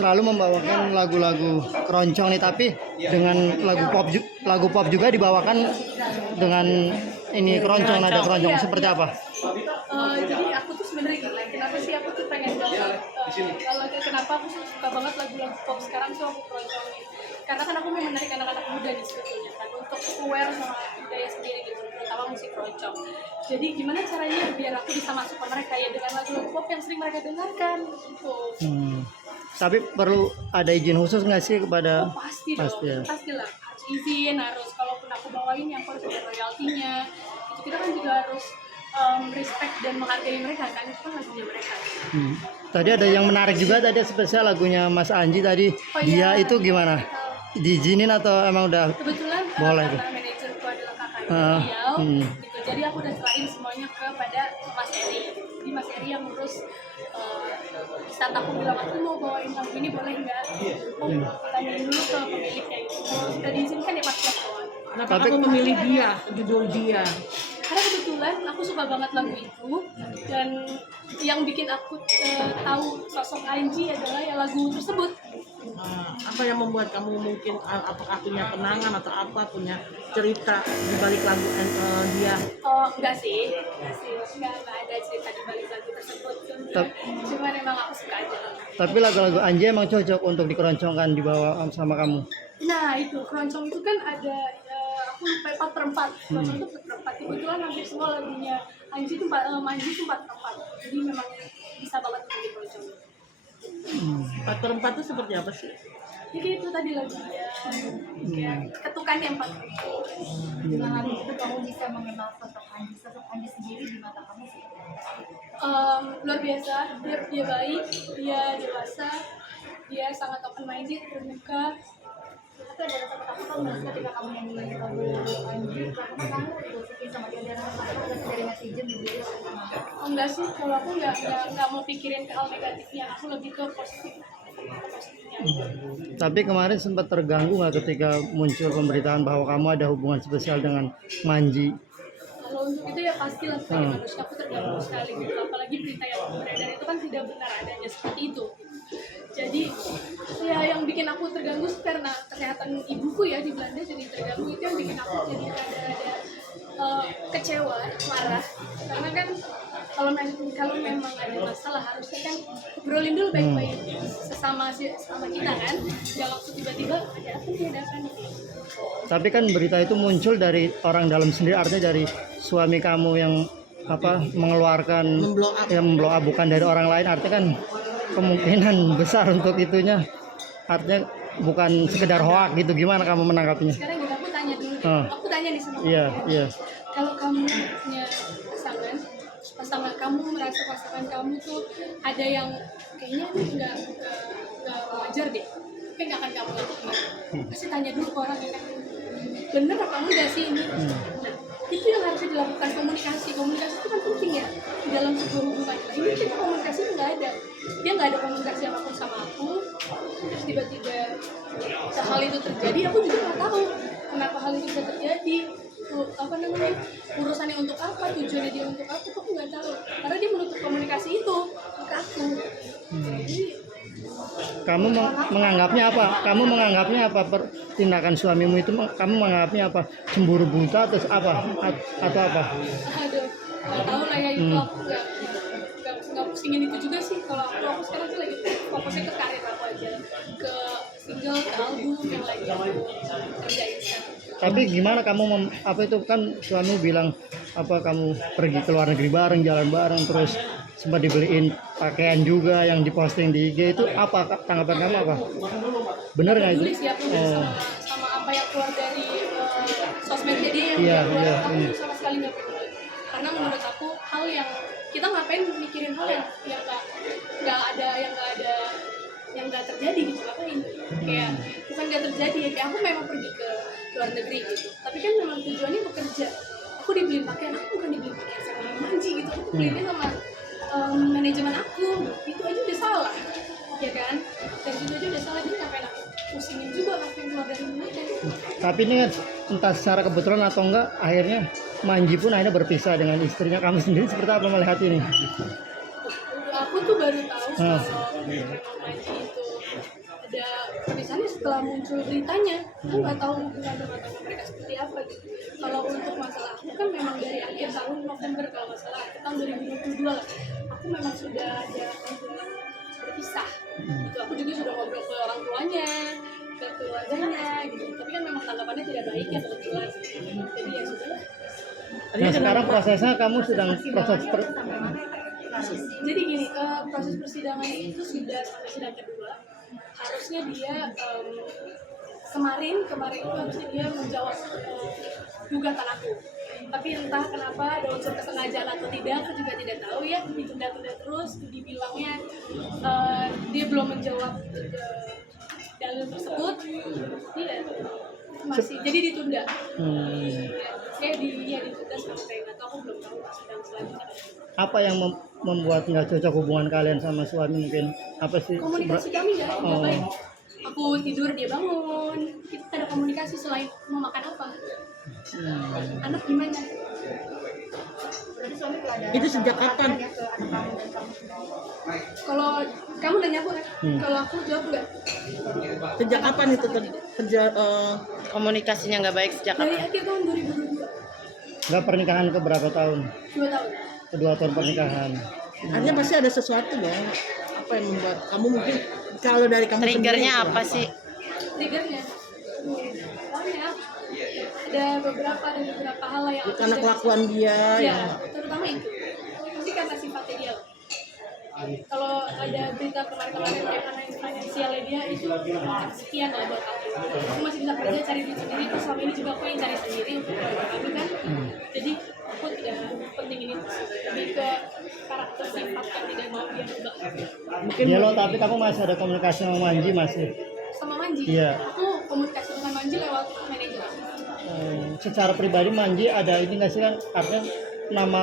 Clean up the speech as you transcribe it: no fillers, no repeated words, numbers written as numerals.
selalu membawakan lagu-lagu keroncong nih, tapi dengan lagu pop juga dibawakan dengan ini keroncong, nada keroncong seperti apa? Jadi aku tuh sebenarnya kenapa sih aku tuh pengen banget kalau kenapa aku suka banget lagu-lagu pop sekarang tuh aku keroncongin, karena kan aku mau menarik anak-anak muda di sebetulnya kan untuk aware sama budaya sendiri gitu, terutama musik keroncong. Jadi gimana caranya biar aku bisa masuk ke mereka ya dengan lagu-lagu pop yang sering mereka dengarkan gitu. Tapi perlu ada izin khusus nggak sih kepada? Pasti dong, ya. pastilah harus izin, harus kalaupun aku bawain yang harus ada royaltinya. Itu kita kan juga harus respect dan menghargai mereka kan, itu kan lagunya mereka. Tadi ada yang menarik juga tadi, spesial lagunya Mas Anji tadi. Oh, dia iya. itu gimana? Diizinin atau emang udah? Kebetulan boleh karena manajerku adalah kakaknya beliau, gitu. Jadi aku udah serahin semuanya kepada Mas Eri. Jadi Mas Eri yang ngurus. Saat aku bilang aku mau bawain lagu ini boleh nggak? Tanya dulu ke pemiliknya itu. Kalau sudah diizinkan ya pasti aku bawain. Kenapa kamu memilih dia, judul dia? Karena kebetulan aku suka banget lagu itu, dan yang bikin aku tahu sosok Anji adalah ya lagu tersebut. Apa yang membuat kamu mungkin apakah punya kenangan atau apa, punya cerita di balik lagu dia? Oh enggak sih, enggak ada cerita di balik lagu tersebut. Cuman emang aku suka aja. Tapi lagu-lagu Anji emang cocok untuk dikeroncongkan dibawa sama kamu. Nah itu keroncong itu kan ada aku lupa 4/4. Keroncong itu 4/4. Kebetulan hampir semua lagunya Anji itu 4/4. Jadi memang bisa banget untuk dikeroncong. 4/4 itu seperti apa sih? Jadi itu tadi lagunya kayak ketukannya 4. Dengan lagu itu kamu bisa mengenal sosok Anji sendiri di mata kamu seperti apa? Luar biasa, dia baik, dia dewasa, dia sangat open minded, terbuka. Tapi ada rasa ketakutan nggak sih ketika kamu nyanyi lagu Anji, karena kamu digosikin sama dia, dan rasa dari netizen juga sama. Oh, enggak sih, kalau aku nggak mau pikirin ke hal negatifnya, aku lebih ke positifnya. Tapi kemarin sempat terganggu nggak ketika muncul pemberitaan bahwa kamu ada hubungan spesial dengan Manji? Kalau untuk itu ya pastilah sebagai manusia aku terganggu sekali gitu. Apalagi berita yang beredar itu kan tidak benar adanya seperti itu. Jadi ya yang bikin aku terganggu karena kesehatan ibuku ya di Belanda jadi terganggu, itu yang bikin aku jadi ada kecewa, marah. Karena kan kalau memang ada masalah harusnya kan ngobrolin dulu baik-baik sesama kita kan. Jangan langsung tiba-tiba ada apa nih, ada apa nih. Tapi kan berita itu muncul dari orang dalam sendiri, artinya dari suami kamu yang mengeluarkan memblow up, bukan dari orang lain, artinya kan kemungkinan besar untuk itunya, artinya bukan sekedar hoak gitu. Gimana kamu menanggapinya? Sekarang aku tanya dulu deh. Aku tanya nih sama Iya. Kalau kamu punya pasangan kamu merasa pasangan kamu tuh ada yang kayaknya ini nggak wajar deh, tapi nggak akan kamu lakukan. Pasti tanya dulu ke orang yang bener apa enggak sih ini. Nah, itu yang harus dilakukan, komunikasi itu kan penting ya di dalam sebuah hubungan. Ini kita komunikasi itu nggak ada, dia nggak ada komunikasi apapun sama aku. Terus tiba-tiba hal itu terjadi, aku juga nggak tahu kenapa hal itu bisa terjadi. Urusannya untuk apa, tujuannya dia untuk apa, aku nggak tahu, karena dia menutup komunikasi itu ke aku. Jadi kamu menganggapnya apa? Tindakan suamimu itu kamu menganggapnya apa? Cemburu buta atau apa? Atau apa? Aduh, nggak tahu lah ya, itu aku nggak pusingin itu juga sih. Kalau aku sekarang sih lagi fokusnya ke karir aku aja, ke single, ke album yang lagi aku kerjain sekarang. Tapi gimana kamu itu kan suami bilang kamu pergi ke luar negeri bareng, jalan bareng, terus sempat dibeliin pakaian juga yang diposting di IG, itu apa tanggapan kamu apa? Bener nggak itu? Peduli sih aku sama apa yang keluar dari sosmednya dia yang keluar, aku sama sekali nggak peduli. Karena menurut aku hal yang kita ngapain mikirin hal yang nggak terjadi gitu, ngapain? Kayak bukan nggak terjadi ya, kayak aku memang pergi ke luar negeri gitu, tapi kan memang tujuannya bekerja. Aku dibeliin pakaian, aku bukan dibeliin pakaian sama Manji gitu, aku beliinnya sama manajemen aku. Itu aja udah salah ya kan, dan itu aja udah salah. Jadi ngapain aku pusingin juga ngapain keluar dari mereka. Tapi ini kan entah secara kebetulan atau enggak, akhirnya Manji pun akhirnya berpisah dengan istrinya. Kamu sendiri seperti apa melihat ini? Aku tuh baru tahu kalau Manji itu ada perpisahannya setelah muncul beritanya. Aku nggak tahu hubungan rumah tangga mereka seperti apa gitu. Kalau untuk masalah aku kan memang dari akhir tahun November kalau nggak salah, tahun 2022 lah, aku memang sudah ada hubungan berpisah gitu. Aku juga sudah ngobrol ke orang tuanya, ke keluarganya gitu, tapi kan memang tanggapannya tidak baik ya kebetulan, jadi ya sudah. Nah sekarang prosesnya kamu sedang proses Jadi gini, proses persidangannya itu sudah sampai sidang kedua. Harusnya dia kemarin itu harusnya dia menjawab gugatan aku. Tapi entah kenapa ada unsur kesengajaan atau tidak, aku juga tidak tahu ya. Ditunda-tunda terus, dibilangnya dia belum menjawab dalil tersebut. Tidak, masih jadi ditunda. Ya ditunda sampai nggak tahu, aku belum tahu sidang selanjutnya. apa yang membuat nggak cocok hubungan kalian sama suami, mungkin apa sih? Komunikasi kami ya nggak Oh. baik. Aku tidur dia bangun, kita ada komunikasi selain mau makan apa, anak gimana. Berarti suami tuh ada Itu sejak kapan? ya ke anak kamu dan kamu sendiri. Kalau kamu nanya aku kan, kalau aku jawab enggak. Sejak kapan itu Komunikasinya nggak baik sejak Dari kapan? akhir tahun 2022, Nggak pernikahan ke berapa tahun? 2 tahun. Kedua tahun pernikahan. artinya pasti ada sesuatu dong. Apa yang membuat kamu mungkin kalau dari kamu Triggernya sendiri, apa sih? Triggernya, banyak. Ada beberapa hal yang aku karena tidak kelakuan dia bisa- yang ya, terutama itu. Pasti karena sifatnya dia. Kalau ada berita kemarin-kemarin kayak karena finansialnya dia itu sekian lah buat aku. Aku masih bisa kerja cari duit sendiri, terus selama ini juga aku yang cari sendiri untuk keluarga kami kan. Jadi aku tidak penting ini, lebih ke karakter sifat yang tidak mau dia ubah. mungkin Ya lo, tapi kamu masih ada komunikasi sama Manji masih? Sama Manji, Iya. aku komunikasi dengan Manji lewat manajer aku. Secara pribadi Manji ada ini nggak sih kan, artinya nama